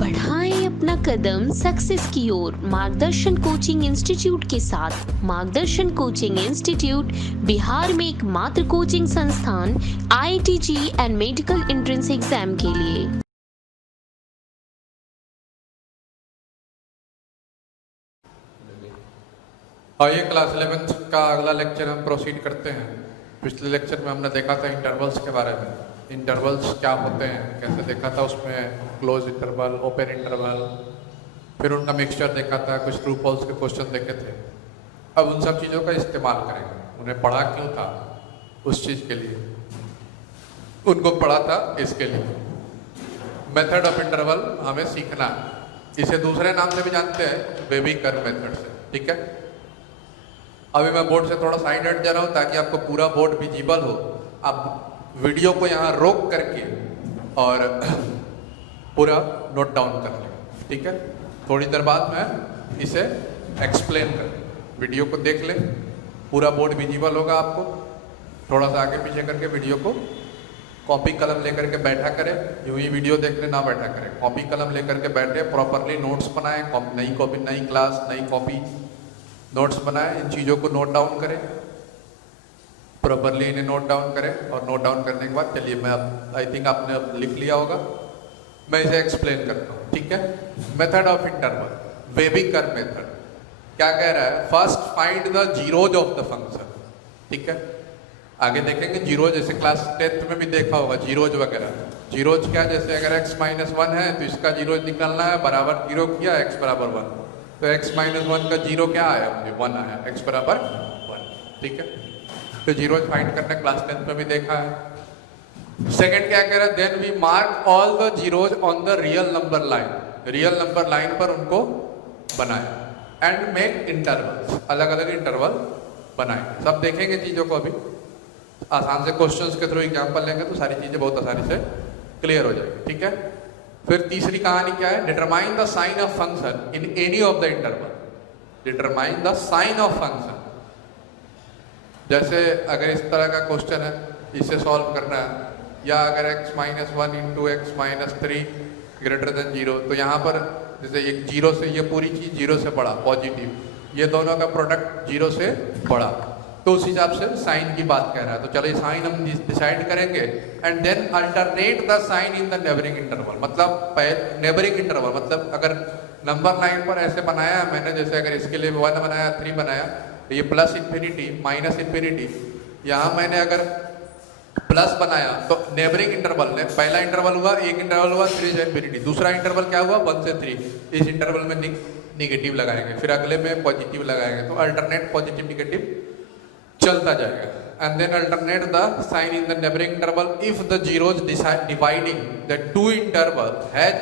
बढ़ाएं अपना कदम सक्सेस की ओर मार्गदर्शन कोचिंग इंस्टीट्यूट के साथ। मार्गदर्शन कोचिंग इंस्टीट्यूट बिहार में एकमात्र कोचिंग संस्थान IIT JEE and medical entrance exam के लिए। आइए क्लास 11th का अगला लेक्चर हम प्रोसीड करते हैं। पिछले लेक्चर में हमने देखा था इंटरवल्स के बारे में। इंटरवल्स क्या होते हैं कैसे देखा था, उसमें क्लोज इंटरवल, ओपन इंटरवल, फिर उनका मिक्सचर देखा था, कुछ ट्रू फॉल्स के क्वेश्चन देखे थे। अब उन सब चीज़ों का इस्तेमाल करेंगे। उन्हें पढ़ा क्यों था? उस चीज़ के लिए। उनको पढ़ा था इसके लिए। मेथड ऑफ इंटरवल हमें सीखना है। इसे दूसरे नाम से भी जानते हैं, बेबी कर्व मेथड से। ठीक है, अभी मैं बोर्ड से थोड़ा साइड हट जा रहा हूँ ताकि आपको पूरा बोर्ड विजिबल हो। आप वीडियो को यहाँ रोक करके और पूरा नोट डाउन कर लें। ठीक है, थोड़ी देर बाद मैं इसे एक्सप्लेन कर, वीडियो को देख लें, पूरा बोर्ड विजिबल होगा आपको। थोड़ा सा आगे पीछे करके वीडियो को कॉपी कलम लेकर के बैठा करें। यूं ही वीडियो देखने ना बैठा करें, कॉपी कलम लेकर के बैठे, प्रॉपरली नोट्स बनाएं। नई कॉपी, नई क्लास, नई कॉपी, नोट्स बनाएं। इन चीज़ों को नोट डाउन करें, प्रॉपरली इन्हें नोट डाउन करें। और नोट डाउन करने के बाद चलिए, मैं आई थिंक आपने अब लिख लिया होगा, मैं इसे एक्सप्लेन करता हूँ। ठीक है, method of interval, baby curve method क्या कह रहा है? First find the zeros of the function. ठीक है, आगे देखेंगे जीरोज, जैसे क्लास 10th में भी देखा होगा जीरोज वगैरह। जीरोज क्या, जैसे अगर x-1 है तो इसका जीरोज निकालना है, बराबर 0 किया, x बराबर 1, तो x-1 का जीरो क्या आया? मुझे 1 आया, x बराबर 1। ठीक है, तो जीरोज फाइंड करना क्लास 10th में भी देखा है। सेकंड क्या कह रहा है? Then we mark all the zeros on the real number line. Real number line पर उनको बनाया। एंड मेक इंटरवल्स, अलग अलग इंटरवल बनाए। सब देखेंगे चीजों को, अभी आसान से क्वेश्चंस के थ्रू एग्जांपल लेंगे तो सारी चीजें बहुत आसानी से क्लियर हो जाएगी। ठीक है, फिर तीसरी कहानी क्या है? Determine the sign of function in any of the interval. Determine the sign of function, जैसे अगर इस तरह का क्वेश्चन है, इसे सॉल्व करना है, या अगर x-1 into x-3 greater than 0, तो यहाँ पर जैसे एक 0 से, ये पूरी चीज 0 से बड़ा पॉजिटिव, ये दोनों का प्रोडक्ट 0 से बड़ा, तो उस हिसाब से साइन की बात कह रहा है। तो चलिए साइन हम डिसाइड करेंगे। And then alternate the sign in the neighbouring interval. मतलब नेबरिंग इंटरवल मतलब अगर नंबर लाइन पर ऐसे बनाया है मैंने, जैसे अगर इसके लिए 1 बनाया, 3 बनाया, तो ये प्लस इन्फिनिटी, माइनस इन्फिनिटी, यहाँ मैंने अगर प्लस बनाया तो नेबरिंग इंटरवल ने, पहला इंटरवल हुआ, एक इंटरवल हुआ 3 से इन्फिनिटी, दूसरा इंटरवल क्या हुआ 1 से 3, इस इंटरवल में निगेटिव लगाएंगे, फिर अगले में पॉजिटिव लगाएंगे, तो अल्टरनेट पॉजिटिव निगेटिव चलता जाएगा। And then alternate the sign in the neighbouring interval if the zeros dividing the two interval has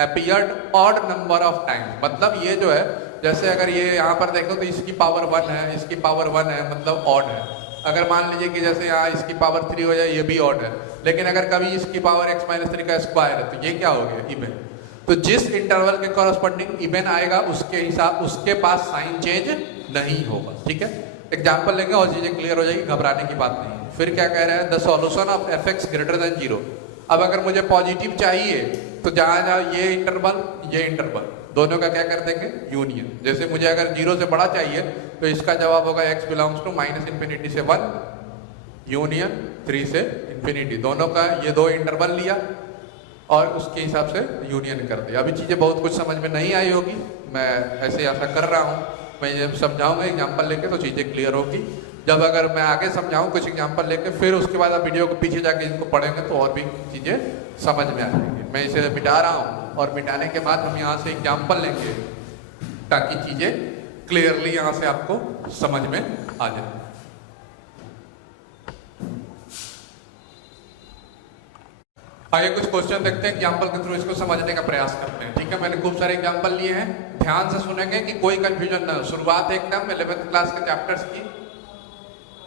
appeared odd number of times. मतलब ये जो है, जैसे अगर ये यहाँ पर देखो तो इसकी पावर 1 है, इसकी पावर 1 है, मतलब ऑड है। अगर मान लीजिए कि जैसे यहाँ इसकी पावर 3 हो जाए, ये भी ऑड है। लेकिन अगर कभी इसकी पावर x-3 का स्क्वायर है, तो ये क्या हो गया? इवन। तो जिस इंटरवल के कॉरस्पॉन्डिंग इवन आएगा उसके हिसाब, उसके पास साइन चेंज नहीं होगा। ठीक है, एग्जाम्पल लेंगे और चीजें क्लियर हो जाएगी, घबराने की बात नहीं है। फिर क्या कह रहा है? The solution of fx greater then 0। अब अगर मुझे पॉजिटिव चाहिए तो जहां जहां ये इंटरवल, ये इंटरवल, दोनों का क्या कर देंगे? यूनियन। जैसे मुझे अगर 0 से बड़ा चाहिए तो इसका जवाब होगा x बिलोंग्स टू -इन्फिनिटी से 1 यूनियन 3 से इन्फिनिटी। दोनों का ये 2 इंटरवल लिया और उसके हिसाब से यूनियन कर दिया। अभी चीजें बहुत कुछ समझ में नहीं आई होगी, मैं ऐसे ऐसा कर रहा हूँ। मैं जब समझाऊंगा एग्जाम्पल लेके तो चीजें क्लियर होगी। जब अगर मैं आगे समझाऊं कुछ एग्जाम्पल लेके, फिर उसके बाद आप वीडियो को पीछे जाके इनको पढ़ेंगे तो और भी चीजें समझ में आएंगी। मैं इसे मिटा रहा हूँ और मिटाने के बाद हम यहाँ से एग्जाम्पल लेंगे ताकि चीजें क्लियरली यहाँ से आपको समझ में आ जाए। आइए कुछ क्वेश्चन देखते हैं, एग्जाम्पल के थ्रू इसको समझने का प्रयास करते हैं। ठीक है, मैंने खूब सारे एग्जाम्पल लिए हैं, ध्यान से सुनेंगे कि कोई कंफ्यूजन ना हो। शुरुआत एकदम 11th क्लास के चैप्टर्स की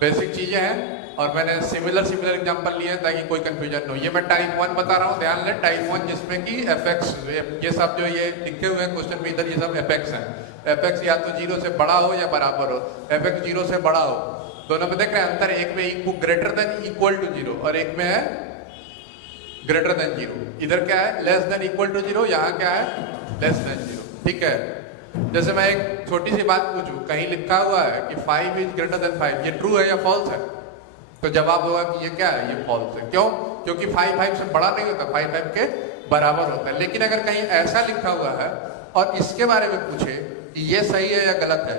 बेसिक चीजें हैं और मैंने सिमिलर एग्जाम्पल लिए हैं ताकि कोई कंफ्यूजन न हो। ये मैं टाइप 1 बता रहा हूँ, ध्यान लें, टाइप 1 जिसमें कि fx, ये सब जो ये लिखे हुए हैं क्वेश्चन में इधर, ये सब fx है। fx या तो 0 से बड़ा हो या बराबर हो। fx 0 से बड़ा हो, दोनों में देख रहे हैं अंतर, एक में ग्रेटर देन इक्वल टू 0 और एक में है ग्रेटर देन जीरो, इधर क्या है less than equal to zero, यहाँ क्या है लेस देन जीरो। ठीक है, जैसे मैं एक छोटी सी बात पूछूं, कहीं लिखा हुआ है कि 5 इज ग्रेटर देन 5, ये ट्रू है या फॉल्स है? तो जवाब होगा कि ये क्या है, ये फॉल्स है। क्यों? क्योंकि 5 5 से बड़ा नहीं होता, 5 5 के बराबर होता है। लेकिन अगर कहीं ऐसा लिखा हुआ है और इसके बारे में पूछे कि ये सही है या गलत है,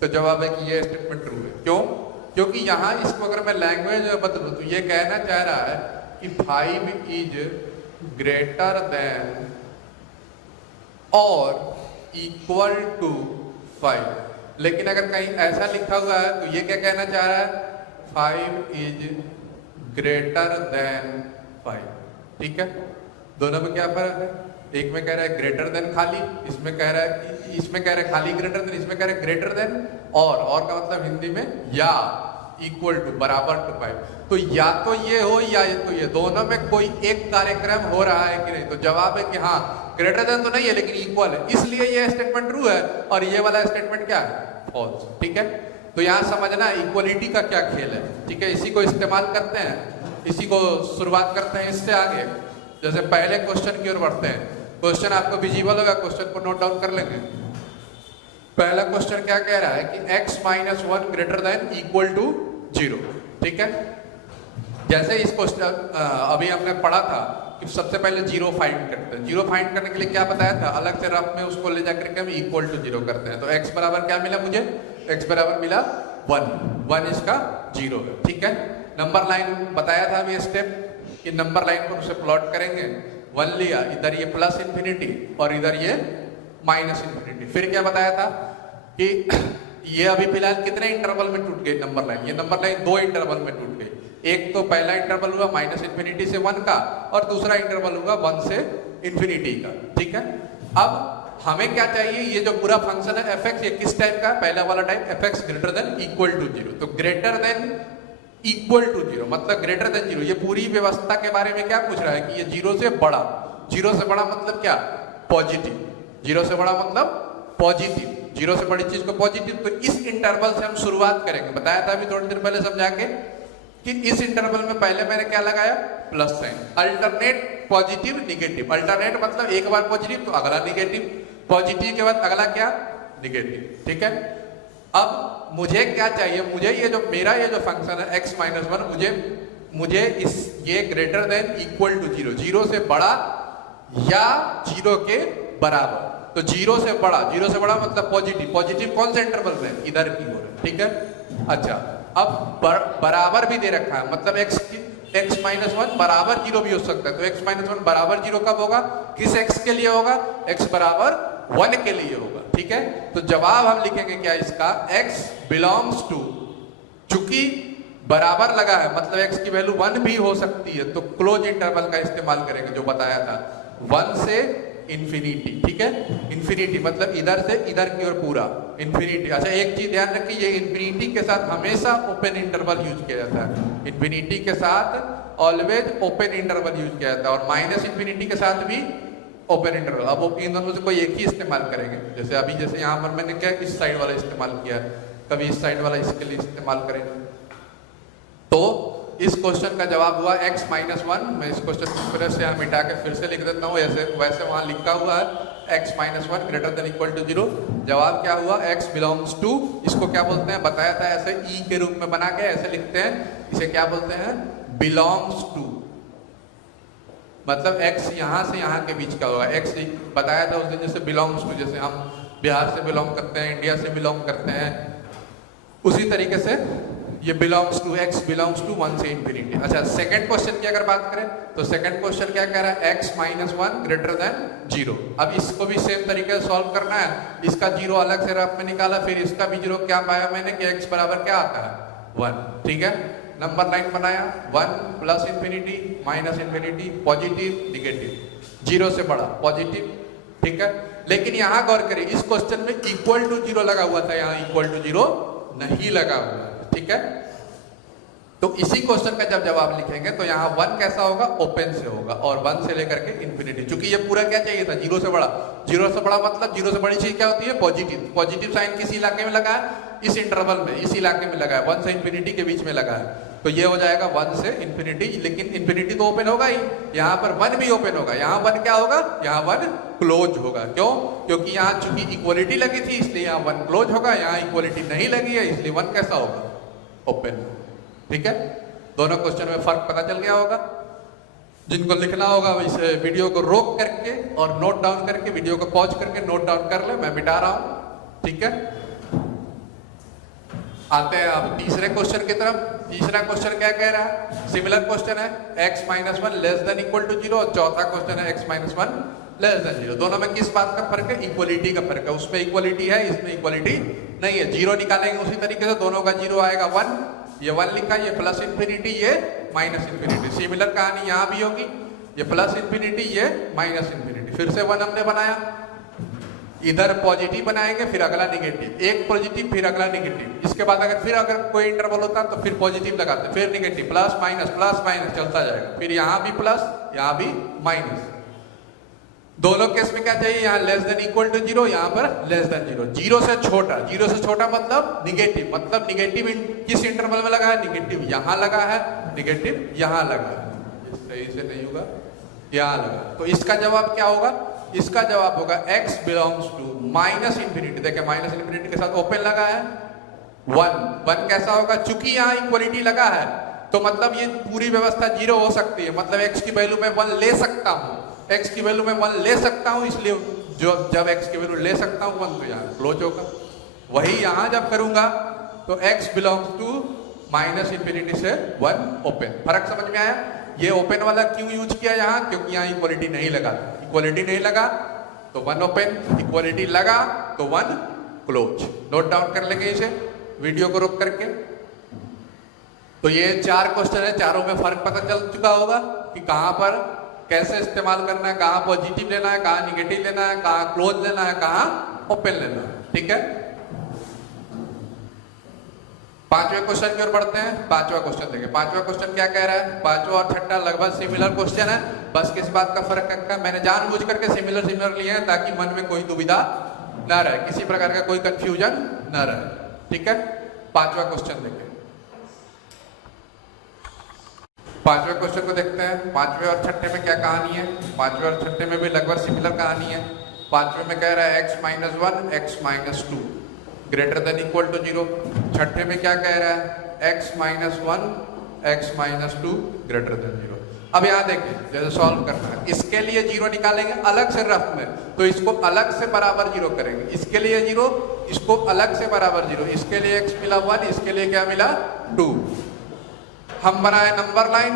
तो जवाब है कि ये स्टेटमेंट ट्रू है। क्यों? क्योंकि यहाँ इसको अगर मैं लैंग्वेज में बदलूं तो ये कहना चाह रहा है कि 5 इज ग्रेटर देन और इक्वल टू 5। लेकिन अगर कहीं ऐसा लिखा हुआ है तो ये क्या कहना चाह रहा है, 5 इज ग्रेटर देन 5। ठीक है, दोनों में क्या फर्क है? एक में कह रहा है ग्रेटर देन खाली, इसमें कह रहा है, इसमें कह रहा है खाली ग्रेटर देन, इसमें कह रहा है ग्रेटर देन और का मतलब हिंदी में या इक्वल टू बराबर टू 5। तो या तो ये हो या तो ये, दोनों में कोई एक कार्यक्रम हो रहा है कि नहीं? तो जवाब है कि हाँ, ग्रेटर देन तो नहीं है लेकिन इक्वल है, इसलिए ये स्टेटमेंट ट्रू है और ये वाला स्टेटमेंट क्या है, फॉल्स। ठीक है, तो यहाँ समझना इक्वलिटी का क्या खेल है। ठीक है, इसी को इस्तेमाल करते हैं, इसी को शुरुआत करते हैं इससे आगे। जैसे पहले क्वेश्चन की ओर बढ़ते हैं, क्वेश्चन आपको विजिबल होगा, क्वेश्चन को नोट डाउन कर लेंगे। पहला क्वेश्चन क्या कह रहा है कि x minus 1 greater than equal to 0। ठीक है, जैसे इस क्वेश्चन अभी हमने पढ़ा था कि सबसे पहले 0 फाइंड करते हैं। 0 फाइंड करने के लिए क्या बताया था, अलग से रफ में उसको ले जाकर के हम इक्वल टू 0 करते हैं। तो x बराबर क्या मिला मुझे, x बराबर मिला 1 इसका 0 है। ठीक है, नंबर लाइन बताया था अभी स्टेप कि नंबर लाइन पर उसे प्लॉट करेंगे। 1 लिया, इधर ये प्लस इंफिनिटी और इधर ये माइनस इंफिनिटी। फिर क्या बताया था कि ये अभी फिलहाल कितने इंटरवल में टूट गई नंबर लाइन, ये नंबर लाइन 2 इंटरवल में टूट गई। एक तो पहला इंटरवल हुआ माइनस इंफिनिटी से 1 का और दूसरा इंटरवल हुआ 1 से इंफिनिटी का। ठीक है, अब हमें क्या चाहिए, ये जो पूरा फंक्शन है fx, ये किस टाइप का, पहला वाला type fx greater than equal to 0। तो ग्रेटर देन इक्वल टू 0 मतलब ग्रेटर देन 0। ये पूरी व्यवस्था के बारे में क्या पूछ रहा है कि ये 0 से बड़ा, 0 से बड़ा मतलब क्या, पॉजिटिव। 0 से बड़ा मतलब पॉजिटिव, 0 से बड़ी चीज को पॉजिटिव। तो इस इंटरवल से हम शुरुआत करेंगे। बताया था अभी थोड़ी देर पहले समझा के कि इस इंटरवल में पहले मैंने क्या लगाया, plus sign. Alternate positive negative, alternate मतलब एक बार पॉजिटिव तो अगला निगेटिव, पॉजिटिव के बाद अगला क्या, निगेटिव। ठीक है, अब मुझे क्या चाहिए, मुझे ये जो मेरा ये जो फंक्शन है x माइनस 1, मुझे इस ये ग्रेटर देन इक्वल टू 0, 0 से बड़ा या 0 के बराबर। तो 0 से बड़ा, 0 से बड़ा मतलब पॉजिटिव, पॉजिटिव कौन से इंटरवल में, इधर की ओर। ठीक है, अच्छा अब बराबर भी दे रखा है, मतलब x माइनस 1 बराबर 0 भी हो सकता है। तो x माइनस 1 बराबर 0 कब होगा, किस x के लिए होगा, x बराबर 1 के लिए होगा। ठीक है, तो जवाब हम लिखेंगे क्या इसका, x बिलोंग्स टू, चूंकि बराबर लगा है मतलब x की वैल्यू 1 भी हो सकती है, तो क्लोज इंटरवल का इस्तेमाल करेंगे जो बताया था, 1 से इंफिनिटी। ठीक है, इंफिनिटी मतलब इधर से इधर की ओर पूरा इंफिनिटी। अच्छा एक चीज ध्यान रखिए, ये इंफिनिटी के साथ हमेशा ओपन इंटरवल यूज किया जाता है, इंफिनिटी के साथ ऑलवेज ओपन इंटरवल यूज किया जाता है, और माइनस इंफिनिटी के साथ भी ओपन इंटरवल। अब इन दोनों से कोई एक ही इस्तेमाल करेंगे। जैसे अभी जैसे यहाँ पर मैंने क्या इस साइड वाला इस्तेमाल किया, कभी इस साइड वाला इसके लिए इस्तेमाल करेंगे। तो इस क्वेश्चन का जवाब हुआ x माइनस 1। मैं इस क्वेश्चन को फिर से यहाँ मिटा के फिर से लिख देता हूँ, ऐसे वैसे वहां लिखा हुआ है x minus 1 greater than equal to 0। जवाब क्या हुआ, x बिलोंग्स टू, इसको क्या बोलते हैं बताया था, ऐसे e के रूप में बना के ऐसे लिखते हैं, इसे क्या बोलते हैं, बिलोंग्स टू। मतलब x यहाँ से यहाँ के बीच का होगा। x बताया था उस दिन, जैसे बिलोंग्स टू, जैसे हम बिहार से बिलोंग करते हैं, इंडिया से बिलोंग करते हैं, उसी तरीके से ये belongs to, x belongs to 1 से इंफिनिटी। अच्छा सेकंड क्वेश्चन की अगर बात करें तो सेकंड क्वेश्चन क्या कह रहा है, x माइनस 1 ग्रेटर देन 0। अब इसको भी सेम तरीके से सॉल्व करना है। इसका 0 अलग से रफ में निकाला, फिर इसका भी 0 क्या पाया मैंने कि x बराबर क्या आता है 1। ठीक है, नंबर लाइन बनाया, 1 plus infinity minus infinity, positive negative, 0 से बड़ा पॉजिटिव। ठीक है, लेकिन यहाँ गौर करें, इस क्वेश्चन में इक्वल टू 0 लगा हुआ था, यहाँ इक्वल टू 0 नहीं लगा हुआ है। ठीक है, तो इसी क्वेश्चन का जब जवाब लिखेंगे तो यहाँ 1 कैसा होगा, ओपन से होगा, और 1 से लेकर के इंफिनिटी। क्योंकि ये पूरा क्या चाहिए था, 0 से बड़ा। 0 से बड़ा मतलब 0 से बड़ी चीज क्या होती है, पॉजिटिव। पॉजिटिव साइन किस इलाके में लगा है, इस इंटरवल में, इस इलाके में लगा है, 1 से इंफिनिटी के बीच में लगा है। तो ये हो जाएगा 1 से इंफिनिटी, लेकिन इंफिनिटी तो ओपन होगा ही, यहाँ पर 1 भी ओपन होगा, यहाँ 1 क्या होगा, यहाँ 1 क्लोज होगा। क्यों? क्योंकि यहाँ चूंकि इक्वलिटी लगी थी इसलिए यहाँ 1 क्लोज होगा, यहाँ इक्वलिटी नहीं लगी है इसलिए 1 कैसा होगा, ओपन। ठीक है, दोनों क्वेश्चन में फर्क पता चल गया होगा। जिनको लिखना होगा इस वीडियो को रोक करके और नोट डाउन करके, वीडियो को पॉज करके नोट डाउन कर ले, मैं मिटा रहा हूं। ठीक है, आते हैं अब तीसरे क्वेश्चन की तरफ। तीसरा क्वेश्चन क्या कह रहा है, सिमिलर क्वेश्चन है, x - 1 less than equal to 0, और चौथा क्वेश्चन है x - 1 लेस देन 0। दोनों में किस बात का फर्क है, इक्वलिटी का फर्क है। उसमें इक्वलिटी है, इसमें इक्वलिटी नहीं है। 0 निकालेंगे उसी तरीके से, दोनों का 0 आएगा 1, ये 1 लिखा, ये प्लस इंफिनिटी, ये माइनस इंफिनिटी। सिमिलर कहानी यहाँ भी होगी, ये प्लस इंफिनिटी, ये माइनस इंफिनिटी। फिर से 1 हमने बनाया, इधर पॉजिटिव बनाएंगे फिर अगला निगेटिव, एक पॉजिटिव फिर अगला निगेटिव, इसके बाद अगर कोई इंटरवल होता तो फिर पॉजिटिव लगाते, फिर निगेटिव, प्लस माइनस चलता जाएगा, फिर यहाँ भी प्लस, यहाँ भी माइनस। दोनों केस में क्या चाहिए, यहाँ लेस देन इक्वल टू 0, यहाँ पर लेस देन 0। 0 से छोटा, 0 से छोटा मतलब निगेटिव, मतलब निगेटिव किस इंटरवल में लगा है, निगेटिव यहाँ लगा है, निगेटिव यहाँ लगा है। सही से नहीं होगा, यहाँ लगा। तो इसका जवाब क्या होगा, इसका जवाब होगा x belongs to minus infinity. देखिए माइनस इंफिनिटी के साथ ओपन लगा है, 1 कैसा होगा, चूंकि यहाँ इक्वलिटी लगा है तो मतलब ये पूरी व्यवस्था 0 हो सकती है, मतलब x की वैल्यू में 1 ले सकता हूँ, x की वैल्यू में 1 ले सकता हूँ, इसलिए जो जब x की वैल्यू ले सकता हूँ 1 तो यहाँ क्लोज होगा। वही यहाँ जब करूंगा तो x belongs to minus infinity से 1 ओपन। फर्क समझ में आया? ये ओपन वाला क्यों यूज किया यहाँ, क्योंकि यहाँ इक्वलिटी नहीं लगा, इक्वलिटी नहीं लगा तो 1 ओपन, इक्वलिटी लगा तो 1 क्लोज। नोट डाउन कर लेंगे इसे वीडियो को रोक करके। तो ये 4 क्वेश्चन है, चारों में फर्क पता चल चुका होगा कि कहां पर कैसे इस्तेमाल करना है, कहां पॉजिटिव लेना है, कहां निगेटिव लेना है, कहां क्लोज लेना है, कहां ओपन लेना है। ठीक है, 5वें क्वेश्चन की ओर बढ़ते हैं। 5वां क्वेश्चन देखिए, 5वां क्वेश्चन क्या कह रहा है, 5वां और 6वां लगभग सिमिलर क्वेश्चन है, बस किस बात का फर्क है, मैंने जानबूझ करके सिमिलर लिए हैं ताकि मन में कोई दुविधा ना रहे, किसी प्रकार का कोई कंफ्यूजन ना रहे। ठीक है, 5वां क्वेश्चन देखिए, 5वें क्वेश्चन को देखते हैं। 5वें और 6ठे में क्या कहानी है, 5वें और 6ठे में भी लगभग सिमिलर कहानी है। 5वें में कह रहा है x - 1 x - 2 greater than equal to 0। 6ठे में क्या कह रहा है, x - 1 x - 2 ग्रेटर देन 0। अब यहाँ देखिए जैसे सॉल्व करना है, इसके लिए 0 निकालेंगे अलग से रफ में, तो इसको अलग से बराबर 0 करेंगे, इसके लिए 0, इसको अलग से बराबर 0, इसके लिए x मिला 1, इसके लिए क्या मिला 2। हम बनाए नंबर लाइन,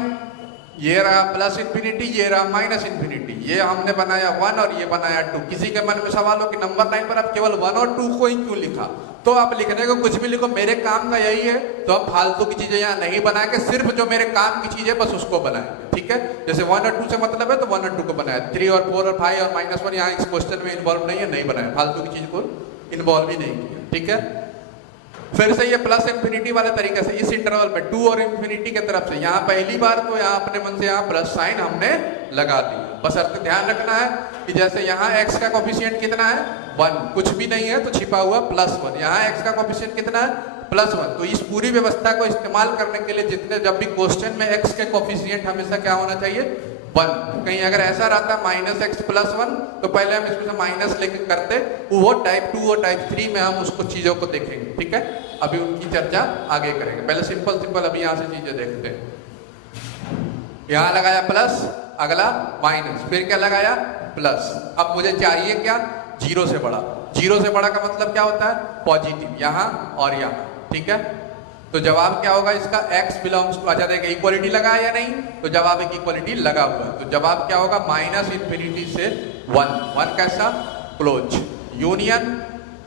ये रहा प्लस इंफिनिटी, ये रहा माइनस इंफिनिटी, ये हमने बनाया 1 और ये बनाया 2। किसी के मन में सवाल हो कि नंबर लाइन पर आप केवल 1 और 2 को ही क्यों लिखा, तो आप लिखने को कुछ भी लिखो, मेरे काम का यही है, तो आप फालतू की चीजें यहाँ नहीं बना के सिर्फ जो मेरे काम की चीज है बस उसको बनाएंगे। ठीक है, जैसे 1 और 2 से मतलब है तो 1 और 2 को बनाया, 3 और 4 और 5 और -1 यहाँ इस क्वेश्चन में इन्वॉल्व नहीं है, नहीं बनाया, फालतू की चीज को इन्वॉल्व ही नहीं किया। ठीक है, फिर से ये प्लस इंफिनिटी वाले तरीके से इस इंटरवल पे 2 और इंफिनिटी की तरफ से यहाँ पहली बार तो यहाँ अपने मन से यहाँ प्लस साइन हमने लगा दी। बस अर्थ ध्यान रखना है कि जैसे यहाँ x का कोफिशिएंट कितना है 1, कुछ भी नहीं है तो छिपा हुआ +1, यहाँ x का कोफिशिएंट कितना है +1। तो इस पूरी व्यवस्था को इस्तेमाल करने के लिए जितने जब भी क्वेश्चन में x के कोफिशिएंट हमेशा क्या होना चाहिए 1। कहीं अगर ऐसा रहता -x + 1 तो पहले हम इसमें से माइनस लेके करते, वो टाइप 2 और टाइप 3 में हम उसको चीजों को देखेंगे। ठीक है, अभी उनकी चर्चा आगे करेंगे, पहले सिंपल अभी यहाँ से चीजें देखते हैं। यहाँ लगाया प्लस, अगला माइनस, फिर क्या लगाया प्लस। अब मुझे चाहिए क्या, 0 से बड़ा। 0 से बड़ा का मतलब क्या होता है पॉजिटिव, यहाँ और यहाँ। ठीक है, तो जवाब क्या होगा इसका, x बिलोंग्स टू, अच्छा देखिए इक्वलिटी लगा या नहीं, तो जवाब एक इक्वलिटी लगा हुआ है, तो जवाब क्या होगा -इंफिनिटी से 1 कैसा क्लोज, यूनियन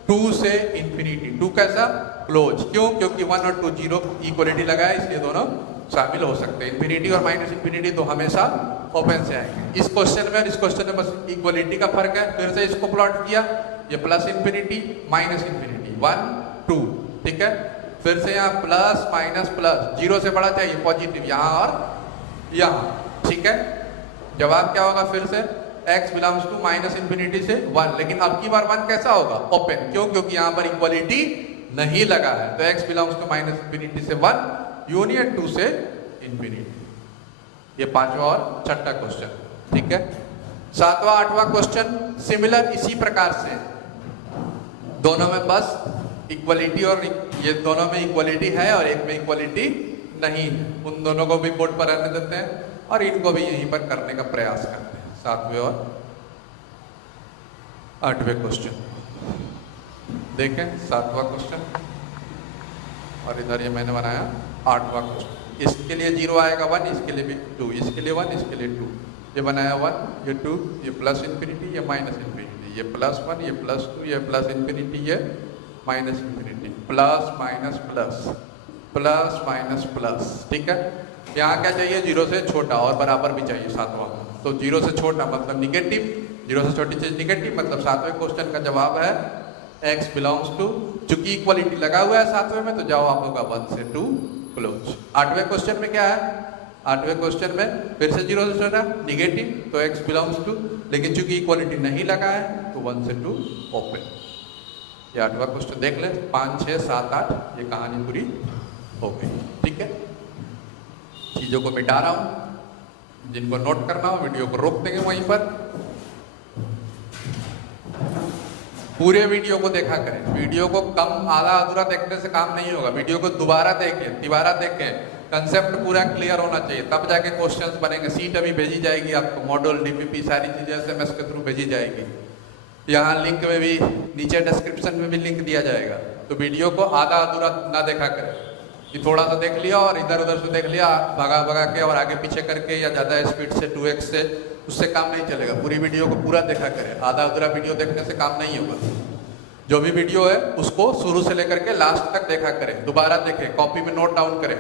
2 से इंफिनिटी 2 कैसा क्लोज। क्यों, क्योंकि 1 और 2 0 इक्वलिटी लगा है, इसलिए दोनों शामिल हो सकते हैं। इंफिनिटी और माइनस इंफिनिटी तो हमेशा ओपन से आएंगे। इस क्वेश्चन में और इस क्वेश्चन में बस इक्वलिटी का फर्क है। फिर से इसको प्लॉट किया, ये प्लस इंफिनिटी माइनस इंफिनिटी 1 2। ठीक है, फिर से यहाँ प्लस माइनस प्लस, 0 से बड़ा चाहिए पॉजिटिव, यहाँ और यहाँ। ठीक है, जवाब क्या होगा फिर से x बिलोंग्स टू -इंफिनिटी से 1, लेकिन अब की बार 1 कैसा होगा ओपन। क्यों, क्योंकि यहाँ पर इक्वलिटी नहीं लगा है, तो x बिलोंग्स टू -इंफिनिटी से 1 यूनियन 2 से इंफिनिटी। ये पांचवा और छठा क्वेश्चन, ठीक है। सातवां आठवां क्वेश्चन सिमिलर इसी प्रकार से, दोनों में बस इक्वलिटी, और ये दोनों में इक्वलिटी है और एक में इक्वलिटी नहीं है। उन दोनों को भी बोर्ड पर रहने देते हैं और इनको भी यहीं पर करने का प्रयास करते हैं। सातवें और आठवें क्वेश्चन देखें। सातवां क्वेश्चन और इधर ये मैंने बनाया आठवां क्वेश्चन। इसके लिए 0 आएगा 1, इसके लिए भी 2, इसके लिए 1, इसके लिए 2। ये बनाया 1, ये 2, ये प्लस इन्फिनिटी, ये माइनस इन्फिनिटी, ये +1, ये +2, ये प्लस इन्फिनिटी, ये minus infinity, plus minus plus, plus minus plus, ठीक है। यहाँ क्या चाहिए? 0 से छोटा और बराबर भी चाहिए सातवां। तो 0 से छोटा मतलब निगेटिव, 0 से छोटी चीज निगेटिव, मतलब सातवें क्वेश्चन का जवाब है x बिलोंग्स टू, चूंकि इक्वलिटी लगा हुआ है सातवें में तो जवाब होगा 1 से 2 क्लोज। आठवें क्वेश्चन में क्या है? आठवें क्वेश्चन में फिर से 0 से छोटा निगेटिव, तो x बिलोंग्स टू, लेकिन चूंकि इक्वलिटी नहीं लगा है तो 1 से 2 ओपन। ये आठवां क्वेश्चन देख ले। 5, 6, 7, 8 ये कहानी पूरी हो गई, ठीक है। चीजों को मिटा रहा हूं, जिनको नोट करना हो वीडियो को रोक देंगे वहीं पर। पूरे वीडियो को देखा करें, वीडियो को कम आधा अधूरा देखने से काम नहीं होगा। वीडियो को दोबारा देखें, तिबारा देखें, कंसेप्ट पूरा क्लियर होना चाहिए, तब जाके क्वेश्चंस बनेंगे। सीट अभी भेजी जाएगी आपको, मॉड्यूल, डीपीपी, सारी चीजें SMS के थ्रू भेजी जाएगी। यहाँ लिंक में भी, नीचे डिस्क्रिप्शन में भी लिंक दिया जाएगा। तो वीडियो को आधा अधूरा ना देखा करें कि थोड़ा सा देख लिया और इधर उधर से देख लिया भगा भगा के और आगे पीछे करके या ज्यादा स्पीड से 2x से, उससे काम नहीं चलेगा। पूरी वीडियो को पूरा देखा करें, आधा अधूरा वीडियो देखने से काम नहीं होगा। जो भी वीडियो है उसको शुरू से लेकर के लास्ट तक देखा करें, दोबारा देखें, कॉपी में नोट डाउन करें।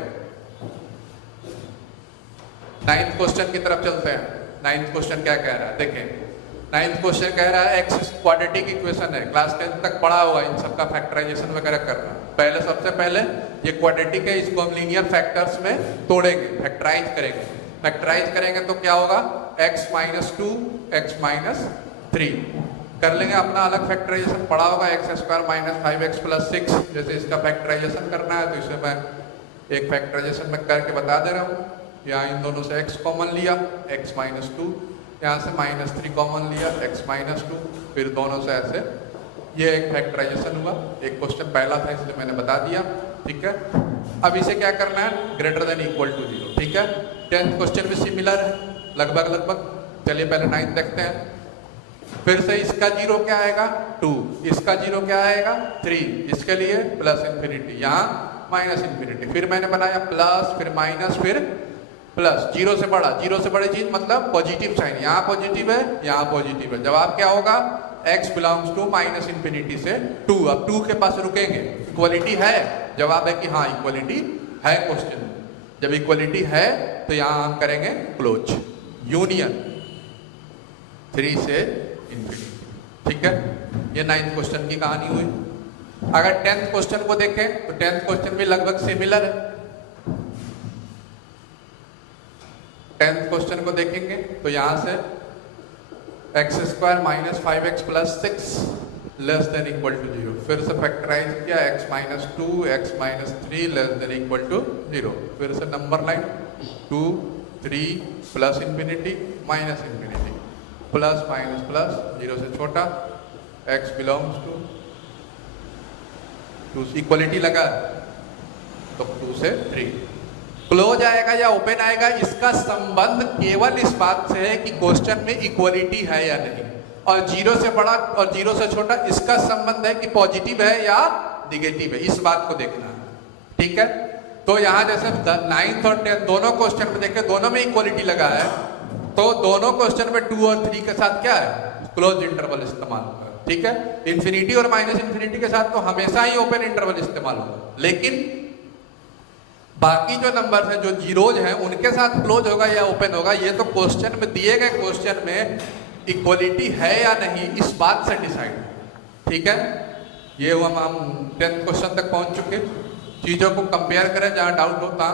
9th क्वेश्चन की तरफ चलते हैं। 9th क्वेश्चन क्या कह रहा है देखें। 9th क्वेश्चन कह रहा है x क्वाड्रेटिक इक्वेशन है, क्लास 10 तक पढ़ा हुआ, इन सबका फैक्टराइजेशन वगैरह करना। पहले सबसे पहले ये क्वाड्रेटिक है, इसको हम लीनियर फैक्टर्स में तोड़ेंगे, फैक्टराइज करेंगे। फैक्टराइज करेंगे तो क्या होगा? x - 2 x - 3 कर लेंगे। अपना अलग फैक्टराइजेशन पढ़ा होगा, x² - 5x + 6। जैसे इसका फैक्टराइजेशन करना है तो इसे मैं एक फैक्टराइजेशन में करके बता दे रहा हूँ। यहाँ इन दोनों से x कॉमन लिया, x - 2, यहाँ से -3 कॉमन लिया, x - 2, फिर दोनों से ऐसे, ये एक फैक्टराइजेशन हुआ। एक क्वेश्चन पहला था इसलिए मैंने बता दिया, ठीक है। अब इसे क्या करना है? ग्रेटर देन इक्वल टू 0, ठीक है। 10th क्वेश्चन भी सिमिलर है, लगभग। चलिए पहले 9th देखते हैं। फिर से इसका 0 क्या आएगा? 2, इसका 0 क्या आएगा? 3, इसके लिए प्लस इन्फिनिटी, यहाँ माइनस इन्फिनिटी। फिर मैंने बनाया प्लस, फिर माइनस, फिर प्लस। 0 से बड़ा, 0 से बड़ी चीज मतलब पॉजिटिव साइन, यहाँ पॉजिटिव है, यहाँ पॉजिटिव है। जवाब क्या होगा? x बिलोंग्स टू -इन्फिनिटी से 2। अब 2 के पास रुकेंगे, इक्वलिटी है। जवाब है कि हाँ इक्वलिटी है। क्वेश्चन जब इक्वलिटी है तो यहाँ हम करेंगे क्लोज, यूनियन 3 से इन्फिनिटी, ठीक है। ये 9th क्वेश्चन की कहानी हुई। अगर 10th क्वेश्चन को देखें तो 10th क्वेश्चन भी लगभग सिमिलर है। 10th क्वेश्चन को देखेंगे तो यहां से x² - 5x + 6 < 0। फिर से फैक्टराइज किया, x - 2 x - 3 < 0। फिर से number line 2 3 plus infinity minus infinity, plus minus plus, 0 से छोटा, x बिलोंग्स टू 2, इक्वलिटी लगा तो 2 से 3। क्लोज आएगा या ओपन आएगा, इसका संबंध केवल इस बात से है कि क्वेश्चन में इक्वलिटी है या नहीं, और 0 से बड़ा और 0 से छोटा इसका संबंध है कि पॉजिटिव है या निगेटिव है। इस बात को देखना है, ठीक है। तो यहाँ जैसे 9th और 10th दोनों क्वेश्चन में देखें, दोनों में इक्वलिटी लगा है, तो दोनों क्वेश्चन में 2 और 3 के साथ क्या है? क्लोज इंटरवल इस्तेमाल होगा, ठीक है। इन्फिनिटी और माइनस इन्फिनिटी के साथ तो हमेशा ही ओपन इंटरवल इस्तेमाल होगा, लेकिन बाकी जो नंबर हैं जो जीरोज हैं उनके साथ क्लोज होगा या ओपन होगा, ये तो क्वेश्चन में, दिए गए क्वेश्चन में इक्वलिटी है या नहीं इस बात से डिसाइड, ठीक है। ये हम 10th क्वेश्चन तक पहुंच चुके। चीजों को कंपेयर करें, जहां डाउट होता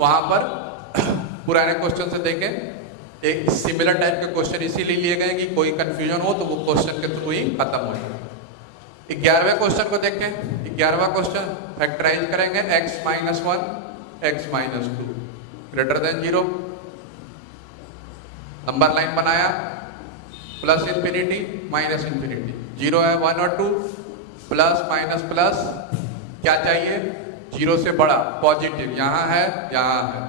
वहां पर पुराने क्वेश्चन से देखें। एक सिमिलर टाइप के क्वेश्चन इसीलिए लिए गए कि कोई कंफ्यूजन हो तो वो क्वेश्चन के थ्रू ही खत्म हो जाए। 11वें क्वेश्चन को देखें। 11वां क्वेश्चन फैक्टराइज करेंगे, x - 1 x minus 2 greater then 0। Number line बनाया, प्लस इंफिनिटी माइनस इंफिनिटी, 0 है 1 और 2, प्लस माइनस प्लस, क्या चाहिए 0 से बड़ा पॉजिटिव, यहाँ है यहाँ है।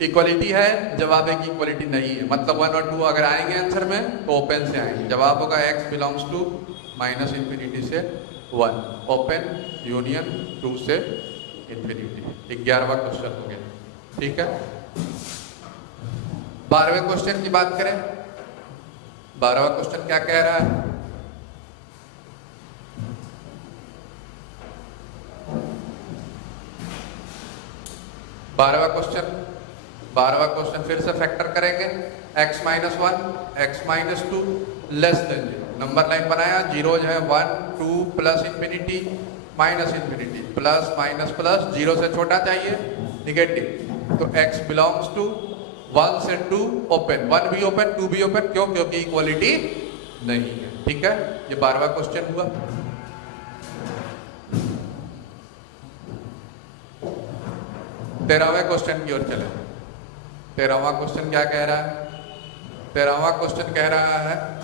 इक्वलिटी है, जवाब है कि इक्वलिटी नहीं है, मतलब 1 और 2 अगर आएंगे आंसर में तो ओपन से आएंगे। जवाब होगा x belongs to minus infinity से 1, ओपन यूनियन 2 से इंफिनिटी। 11वां क्वेश्चन हो गया, ठीक है। 12वें क्वेश्चन की बात करें, 12वां क्वेश्चन क्या कह रहा है? बारहवां क्वेश्चन फिर से फैक्टर करेंगे, x minus 1 x minus 2 less than 0। Number line बनाया, 0 जो है 1 2 plus infinity minus infinity, plus minus plus, 0 से छोटा चाहिए निगेटिव, तो x बिलोंग्स टू 1 से 2 ओपन, 1 भी ओपन 2 भी ओपन, क्यों? क्योंकि इक्वलिटी नहीं है, ठीक है। ये 12वां क्वेश्चन हुआ। 13वें क्वेश्चन की ओर चले। 13वां क्वेश्चन क्या कह रहा है? 13वां क्वेश्चन कह रहा है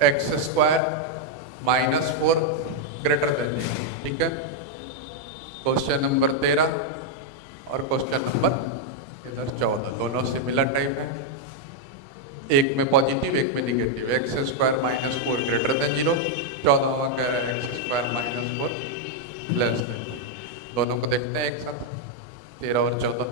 X square minus 4 greater than 0, ठीक है। क्वेश्चन नंबर 13 और क्वेश्चन नंबर इधर 14 दोनों सिमिलर टाइप है, एक में पॉजिटिव एक में negative. X square minus 4 greater than 0, 14वां कह रहा है X square minus 4 less than. दोनों को देखते हैं एक साथ, 13 और 14।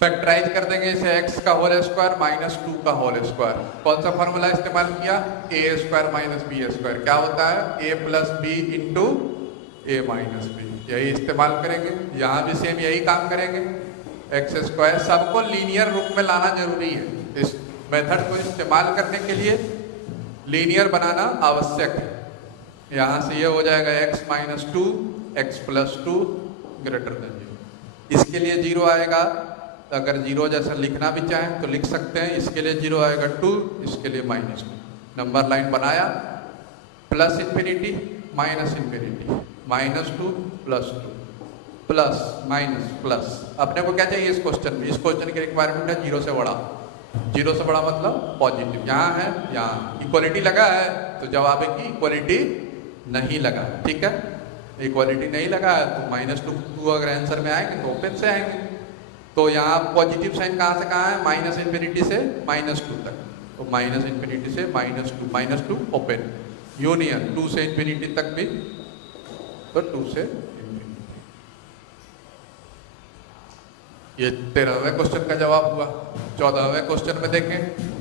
फैक्टराइज कर देंगे इसे, x का होल स्क्वायर माइनस 2 का होल स्क्वायर। कौन सा फॉर्मूला इस्तेमाल किया? A square minus B square. क्या होता है? a plus B into A minus B, यही इस्तेमाल करेंगे। यहाँ भी सेम यही काम करेंगे। एक्स स्क्वायर, सबको लीनियर रूप में लाना जरूरी है। इस मेथड को इस्तेमाल करने के लिए लीनियर बनाना आवश्यक है। यहाँ से ये हो जाएगा x minus 2 x plus 2 greater then 0। इसके लिए 0 आएगा, अगर 0 जैसा लिखना भी चाहें तो लिख सकते हैं। इसके लिए 0 आएगा 2, इसके लिए माइनस 2। नंबर लाइन बनाया, plus infinity minus infinity, minus 2 plus 2, plus minus plus. अपने को क्या चाहिए इस क्वेश्चन में? इस क्वेश्चन की रिक्वायरमेंट है 0 से बड़ा। 0 से बड़ा मतलब पॉजिटिव, यहाँ है यहाँ। इक्वलिटी लगा है तो जवाब है कि इक्वलिटी नहीं लगा, ठीक है। इक्वलिटी नहीं लगा है तो माइनस 2 अगर आंसर में आएंगे तो ओपन से आएंगे। तो यहाँ पॉजिटिव साइन कहाँ से कहाँ है? माइनस इंफिनिटी से माइनस 2 तक, तो माइनस इंफिनिटी से माइनस 2 ओपन, यूनियन 2 से इंफिनिटी तक भी, तो 2 से इंफिनिटी। ये 13वें क्वेश्चन का जवाब हुआ। 14वें क्वेश्चन में देखें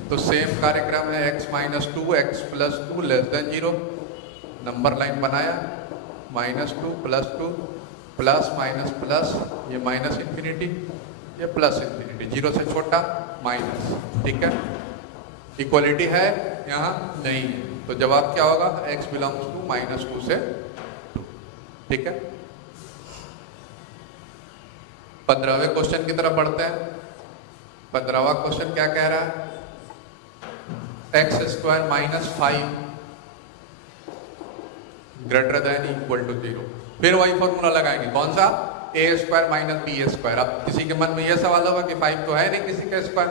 तो सेम कार्यक्रम है, x minus 2 x plus 2 less than 0। Number line बनाया, minus 2 plus 2, plus minus plus, ये माइनस इंफिनिटी ये प्लस इंफिनिटी, 0 से छोटा माइनस, ठीक है। इक्वलिटी है यहाँ नहीं है, तो जवाब क्या होगा? x बिलोंग्स टू माइनस 2 से 2, ठीक है। 15वें क्वेश्चन की तरफ बढ़ते हैं। 15वां क्वेश्चन क्या कह रहा है? X square minus 5 greater than equal to 0। फिर वही फॉर्मूला लगाएंगे, कौन सा? A square minus B square. अब किसी के मन में यह सवाल होगा कि 5 तो है नहीं किसी का स्क्वायर,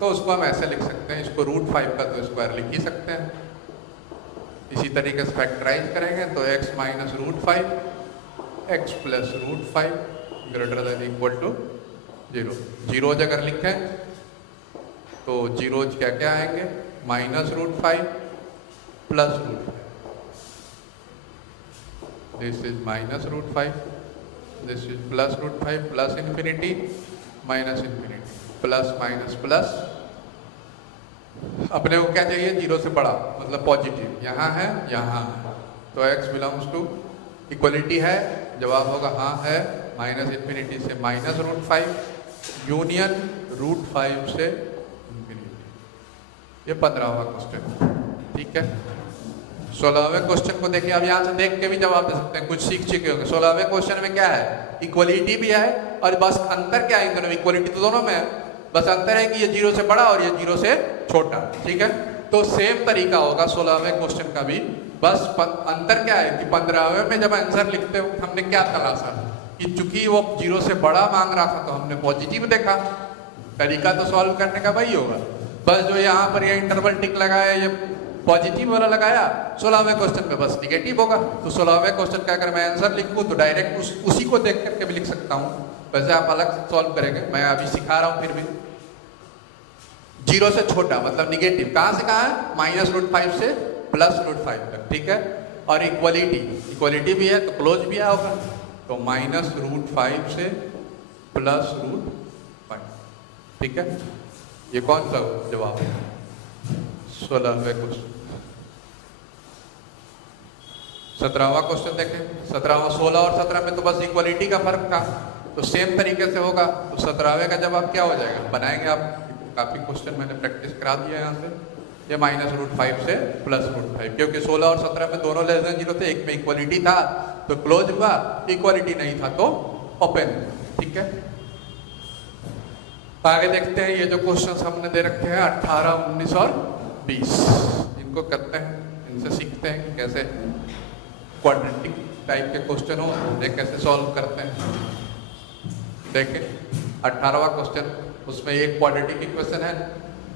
तो उसको हम ऐसे लिख सकते हैं, इसको रूट 5 का तो स्क्वायर लिख ही सकते हैं। इसी तरीके से फैक्टराइज करेंगे तो x minus root 5 x plus root 5 greater than equal to 0। Zeros अगर लिखें तो जीरोज क्या क्या आएंगे? Minus root 5 plus root 5, this is minus root 5, this is plus root 5, plus infinity minus infinity, plus minus plus. अपने को क्या चाहिए? 0 से बड़ा मतलब पॉजिटिव, यहाँ है यहाँ है, तो x बिलोंग्स टू इक्वलिटी है, जवाब होगा हाँ है। माइनस इंफिनिटी से माइनस रूट 5 यूनियन रूट 5 से इंफिनिटी। ये 15वां क्वेश्चन, ठीक है। 16वें क्वेश्चन को देखिए, अब यहाँ से देख के भी जवाब दे सकते हैं, कुछ सीख चुके होंगे। 16वें क्वेश्चन में क्या है? इक्वलिटी भी है, और बस अंतर क्या है इन दोनों में? इक्वलिटी तो दोनों में है, बस अंतर है कि ये 0 से बड़ा और ये 0 से छोटा, ठीक है। तो सेम तरीका होगा 16वें क्वेश्चन का भी बस अंतर क्या है कि 15वें में जब आंसर लिखते वक्त हमने क्या तलाशा कि चूंकि वो 0 से बड़ा मांग रहा था तो हमने पॉजिटिव देखा। तरीका तो सॉल्व करने का वही होगा, बस जो यहाँ पर ये इंटरवल टिक लगाया ये पॉजिटिव वाला लगाया, 16वें क्वेश्चन में बस निगेटिव होगा। तो 16वें क्वेश्चन का अगर मैं आंसर लिखूं तो डायरेक्ट उसी को देख करके भी लिख सकता हूँ। वैसे आप अलग सॉल्व करेंगे, मैं अभी सिखा रहा हूँ। फिर भी 0 से छोटा मतलब निगेटिव, कहाँ से कहाँ है, -√5 से +√5 तक, ठीक है। और इक्वलिटी भी है तो क्लोज भी होगा, तो -√5 से +√5, ठीक है। ये कौन सा जवाब है, 16वें क्वेश्चन। 17वां क्वेश्चन देखें। 17वां 16 और 17 में तो बस इक्वलिटी का फर्क था, तो सेम तरीके से होगा। तो 17वें का जवाब क्या हो जाएगा, बनाएंगे आप, काफी क्वेश्चन मैंने प्रैक्टिस करा दिया यहाँ से। ये -√5 से +√5, क्योंकि 16 और 17 में दोनों लेस देन 0 थे, एक में इक्वलिटी था तो क्लोज हुआ, इक्वलिटी नहीं था तो ओपन, ठीक है। आगे देखते हैं, ये जो क्वेश्चन हमने दे रखे हैं 18, 19 और 20, इनको करते हैं, इनसे सीखते हैं कि कैसे क्वाड्रेटिक टाइप के क्वेश्चन हो ये कैसे सॉल्व करते हैं। देखें 18वां क्वेश्चन, उसमें एक क्वाड्रेटिक इक्वेशन है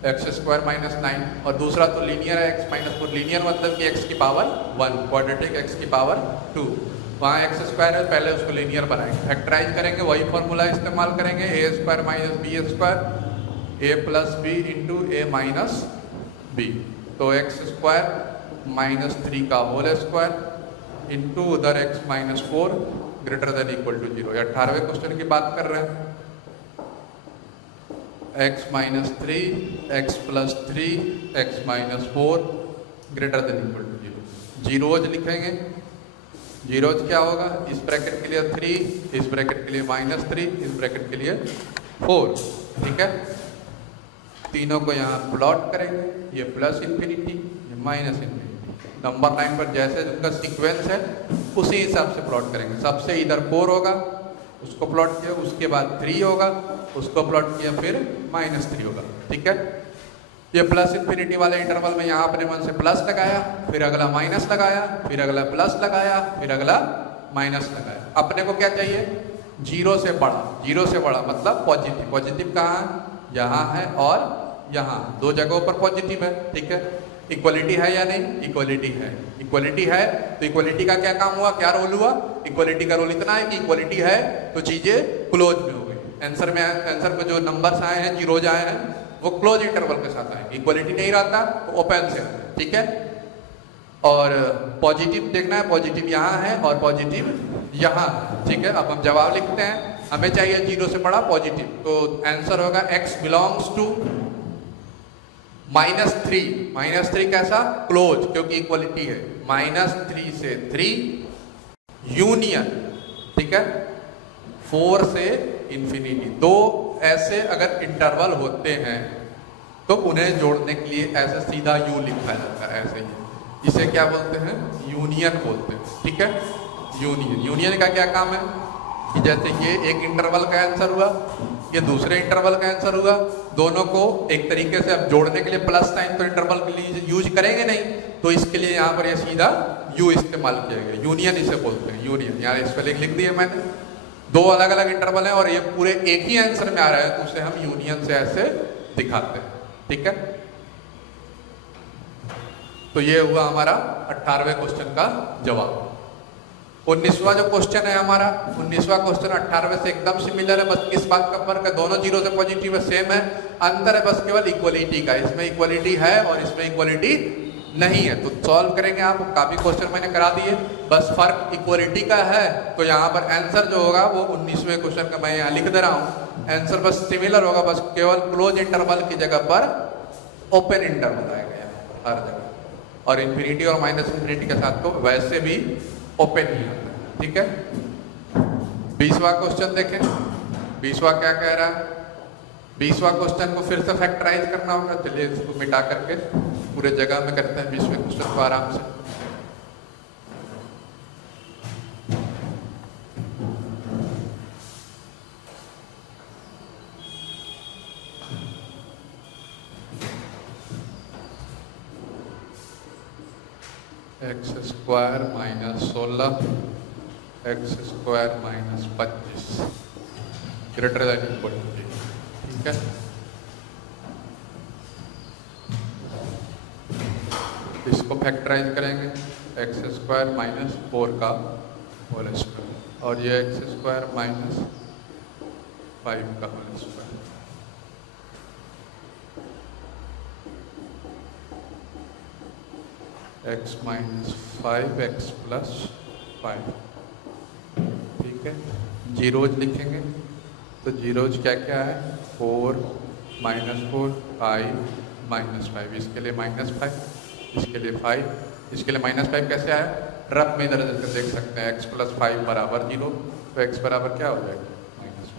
x² - 9 और दूसरा तो लीनियर है x-4। लीनियर मतलब कि x की पावर 1, क्वाड्रेटिक x की पावर 2। वहाँ x² है, पहले उसको लीनियर बनाएंगे, फैक्टराइज करेंगे, वही फॉर्मूला इस्तेमाल करेंगे, a² - b² a + b × a - b। तो x² -3 का होल स्क्वायर इंटू उधर x - 4 > = 0। 18वें क्वेश्चन की बात कर रहे हैं। x - 3 x + 3 x - 4 > 0। जीरोज लिखेंगे। जीरोज क्या होगा, इस ब्रैकेट के लिए 3, इस ब्रैकेट के लिए -3, इस ब्रैकेट के लिए 4, ठीक है। तीनों को यहाँ प्लॉट करेंगे, ये +∞ ये -∞। नंबर लाइन पर जैसे उनका सीक्वेंस है उसी हिसाब से प्लॉट करेंगे। सबसे इधर 4 होगा, उसको प्लॉट किया, उसके बाद 3 होगा, उसको प्लॉट किया, फिर -3 होगा, ठीक है। ये +∞ वाले इंटरवल में यहाँ अपने मन से प्लस लगाया, फिर अगला माइनस लगाया, फिर अगला प्लस लगाया, फिर अगला माइनस लगाया। अपने को क्या चाहिए, 0 से बड़ा। 0 से बड़ा मतलब पॉजिटिव। पॉजिटिव कहाँ है, यहाँ है और यहाँ, दो जगहों पर पॉजिटिव है, ठीक है। इक्वलिटी है या नहीं, इक्वलिटी है। इक्वलिटी है तो इक्वलिटी का क्या काम हुआ, क्या रोल हुआ, इक्वलिटी का रोल इतना है कि इक्वलिटी है तो चीजें क्लोज में हो गई। आंसर में जो नंबर्स आए हैं, जीरोज आए हैं, वो क्लोज इंटरवल के साथ आएंगे। इक्वलिटी नहीं रहता तो ओपन से, ठीक है। और पॉजिटिव देखना है, पॉजिटिव यहाँ है और पॉजिटिव यहाँ है, ठीक है। अब हम जवाब लिखते हैं, हमें चाहिए 0 से बड़ा पॉजिटिव, तो आंसर होगा x बिलोंग्स टू -3। -3 कैसा, क्लोज, क्योंकि इक्वलिटी है। -3 से 3 यूनियन, ठीक है, 4 से इन्फिनिटी। दो ऐसे अगर इंटरवल होते हैं तो उन्हें जोड़ने के लिए ऐसे सीधा यू लिखा जाता है, ऐसे ही, जिसे क्या बोलते हैं, यूनियन बोलते हैं, ठीक है। यूनियन का क्या काम है कि जैसे ये एक इंटरवल का आंसर हुआ, ये दूसरे इंटरवल का आंसर हुआ, दोनों को एक तरीके से अब जोड़ने के लिए प्लस साइन तो इंटरवल के लिए यूज करेंगे नहीं, तो इसके लिए यहाँ पर ये सीधा यू इस्तेमाल किया गया। यूनियन इसे बोलते हैं, यूनियन। यहाँ स्पेलिंग लिख दिया मैंने, दो अलग अलग इंटरवल हैं और ये पूरे एक ही आंसर में आ रहा है, तो उसे हम यूनियन से ऐसे दिखाते हैं, ठीक है। तो ये हुआ हमारा 18वें क्वेश्चन का जवाब। 19वां जो क्वेश्चन है हमारा, 19वां क्वेश्चन 18वें से एकदम सिमिलर है, बस किस बात का फर्क है, दोनों 0 से पॉजिटिव है, सेम है, अंतर है बस केवल इक्वलिटी का। इसमें इक्वलिटी है और इसमें इक्वलिटी नहीं है, तो सॉल्व करेंगे आप। काफी क्वेश्चन मैंने करा दिए, बस फर्क इक्वलिटी का है, तो यहाँ पर आंसर जो होगा वो 19वें क्वेश्चन का मैं यहाँ लिख दे रहा हूँ। आंसर बस सिमिलर होगा, बस केवल क्लोज इंटरवल की जगह पर ओपन इंटरवल आएगा यहाँ पर हर जगह, और इन्फिनिटी और -∞ के साथ तो वैसे भी ओपन ही आता है, ठीक है। 20वां क्वेश्चन देखें। 20वां क्या कह रहा है, 20वां क्वेश्चन को फिर से फैक्टराइज करना होगा। चलिए इसको मिटा करके पूरे जगह में करते हैं 20वें क्वेश्चन को आराम से। X square minus 16 X square minus 25 greater than equal to 0, ठीक है। इसको फैक्टराइज करेंगे, एक्स स्क्वायर माइनस 4 का होल स्क्वायर और ये एक्स स्क्वायर माइनस 5 का whole square. X minus 5 X plus 5, ठीक है। जीरोज लिखेंगे तो जीरोज क्या क्या है, 4 माइनस 4 5 माइनस 5, इसके लिए माइनस 5, इसके लिए 5, इसके लिए माइनस 5 कैसे आया, रफ में इधर उधर देख सकते हैं, एक्स प्लस 5 बराबर 0, तो एक्स बराबर क्या हो जाएगा -5,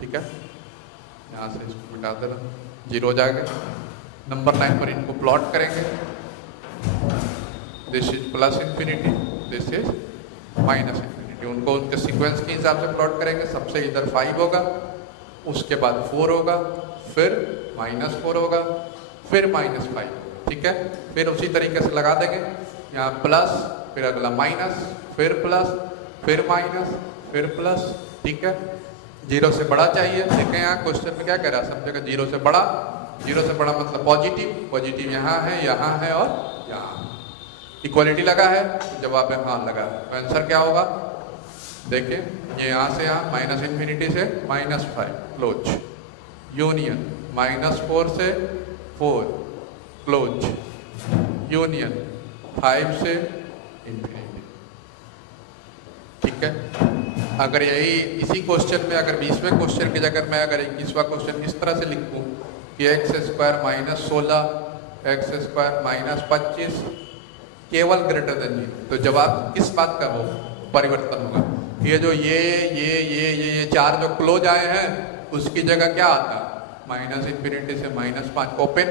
ठीक है। यहाँ से इसको मिटा देना, जीरो आ गए। नंबर 9 पर इनको प्लॉट करेंगे, this is plus infinity, this is minus infinity, उनको उनके सीक्वेंस के हिसाब से प्लॉट करेंगे। सबसे इधर 5 होगा, उसके बाद 4 होगा, फिर -4 होगा, फिर -5, ठीक है। फिर उसी तरीके से लगा देंगे, यहाँ प्लस, फिर अगला माइनस, फिर प्लस, फिर माइनस, फिर प्लस, ठीक है। 0 से बड़ा चाहिए, देखें यहाँ क्वेश्चन में क्या कह रहा है, सब जगह 0 से बड़ा, 0 से बड़ा मतलब पॉजिटिव, पॉजिटिव यहाँ है और यहाँ। इक्वालिटी लगा है, जवाब है हाँ लगा है, तो आंसर क्या होगा, देखिए ये यहाँ से यहाँ माइनस इन्फिनिटी से -5 क्लोज, यूनियन -4 से 4 क्लोज, यूनियन 5 से इंफिनिटी, ठीक है। अगर यही इसी क्वेश्चन में अगर 20वें क्वेश्चन की जगह मैं अगर 21वां क्वेश्चन इस तरह से लिखूं कि x square minus 16 X square minus 25 केवल ग्रेटर देन 0, तो जवाब किस बात का वो परिवर्तन होगा, ये जो ये 4 जो क्लोज आए हैं उसकी जगह क्या आता, माइनस इन्फिनिटी से -5 ओपन,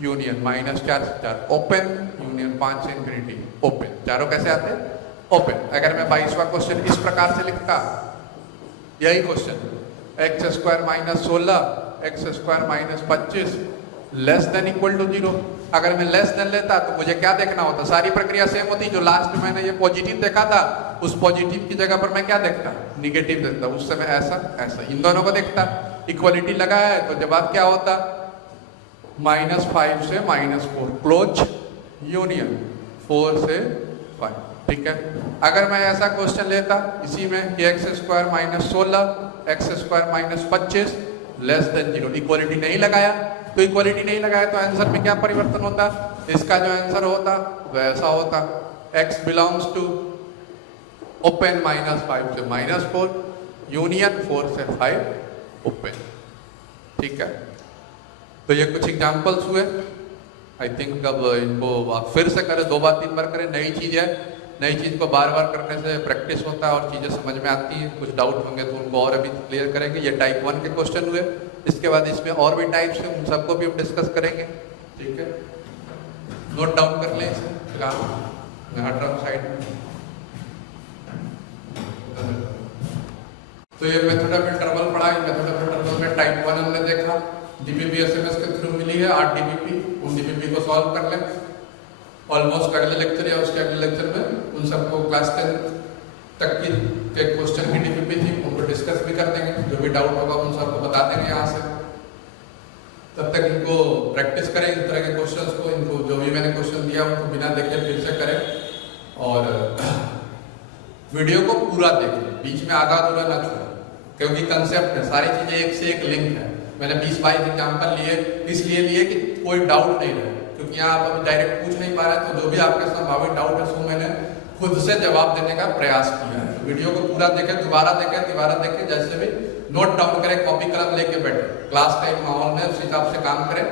यूनियन -4 से 4 ओपन, यूनियन 5 से इन्फिनिटी ओपन, चारों कैसे आते हैं ओपन। अगर मैं 22वां क्वेश्चन इस प्रकार से लिखता, यही question X square minus 16 X square minus 25 less than equal to 0, अगर मैं लेस देन लेता तो मुझे क्या देखना होता, सारी प्रक्रिया सेम होती, जो लास्ट में मैंने ये पॉजिटिव देखा था उस पॉजिटिव की जगह पर मैं क्या देखता, निगेटिव देखता, उस समय ऐसा ऐसा इन दोनों को देखता। इक्वालिटी लगा है तो जवाब क्या होता, -5 से -4 क्लोज, यूनियन 4 से 5, ठीक है। अगर मैं ऐसा क्वेश्चन लेता इसी में कि x square minus 16 X square minus 25 less than 0, equality नहीं लगाया, तो इक्वालिटी नहीं लगाया तो आंसर में क्या परिवर्तन होता, इसका जो आंसर होता वैसा होता, x बिलोंग्स टू ओपन -5 से -4 यूनियन 4 से 5 ओपन, ठीक है। तो ये कुछ एग्जांपल्स हुए, आई थिंक अब इनको आप फिर से करें, 2 बार 3 बार करें, नई चीज़ है, नई चीज़ को बार बार करने से प्रैक्टिस होता है और चीज़ें समझ में आती हैं। कुछ डाउट होंगे तो उनको और अभी क्लियर करेंगे। ये टाइप 1 के क्वेश्चन हुए, इसके बाद इसमें और भी टाइप्स हैं, उन सबको भी हम डिस्कस करेंगे, ठीक है। नोट डाउन कर लें इसे, मैं हट रहा हूँ साइड में। तो ये मेथड ऑफ इंटरवल पढ़ा, मेथड ऑफ इंटरवल में टाइप 1 हमने देखा, डीपीपी एसएमएस के थ्रू मिली है 8 डीपीपी, उन डीपीपी को सॉल्व कर लें। ऑलमोस्ट अगले लेक्चर या उसके अगले लेक्चर में उन सबको क्लास 10 तक की के क्वेश्चन की डीपीपी थी उनको डिस्कस भी कर देंगे, जो भी डाउट होगा उन सबको बता देंगे यहाँ से। तब तक इनको प्रैक्टिस करें इस तरह के क्वेश्चंस को, इनको जो भी मैंने क्वेश्चन दिया उनको बिना देखे फिर से करें और वीडियो को पूरा देखें, बीच में आधा अधूरा ना छोड़ें, क्योंकि कंसेप्ट है, सारी चीजें एक से एक लिंक है। मैंने 20-22 एग्जाम्पल लिए, इसलिए लिए कि कोई डाउट नहीं रहे, क्योंकि यहाँ आप अभी डायरेक्ट पूछ नहीं पा रहे, तो जो भी आपके संभावित डाउट है उसको मैंने खुद से जवाब देने का प्रयास किया है। वीडियो को पूरा देखें, दोबारा देखें, जैसे भी नोट डाउन करें, कॉपी कलम लेके बैठे, क्लास टाइम माहौल में उस हिसाब से काम करें,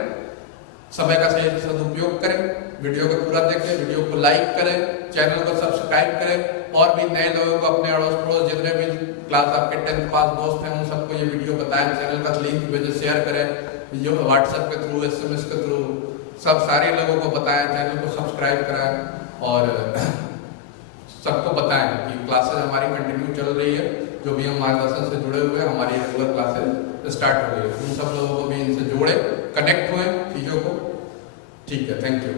समय का सही सदुपयोग करें, वीडियो को पूरा देखें, वीडियो को लाइक करें, चैनल को सब्सक्राइब करें, और भी नए लोगों को अपने अड़ोस पड़ोस जितने भी क्लास आपके 10th पास दोस्त हैं उन सबको ये वीडियो बताएं, चैनल का लिंक भेजें, शेयर करें, जो व्हाट्सएप के थ्रू SMS के थ्रू सब सारे लोगों को बताएं, चैनल को सब्सक्राइब कराएं और सबको बताएं कि क्लासेस हमारी कंटिन्यू चल रही है। जो भी हम मार्गदर्शन से जुड़े हुए हैं, हमारी रेगुलर क्लासेस स्टार्ट हो गई है, उन सब लोगों को भी इनसे जोड़े, कनेक्ट हुए चीज़ों को, ठीक है। Thank you.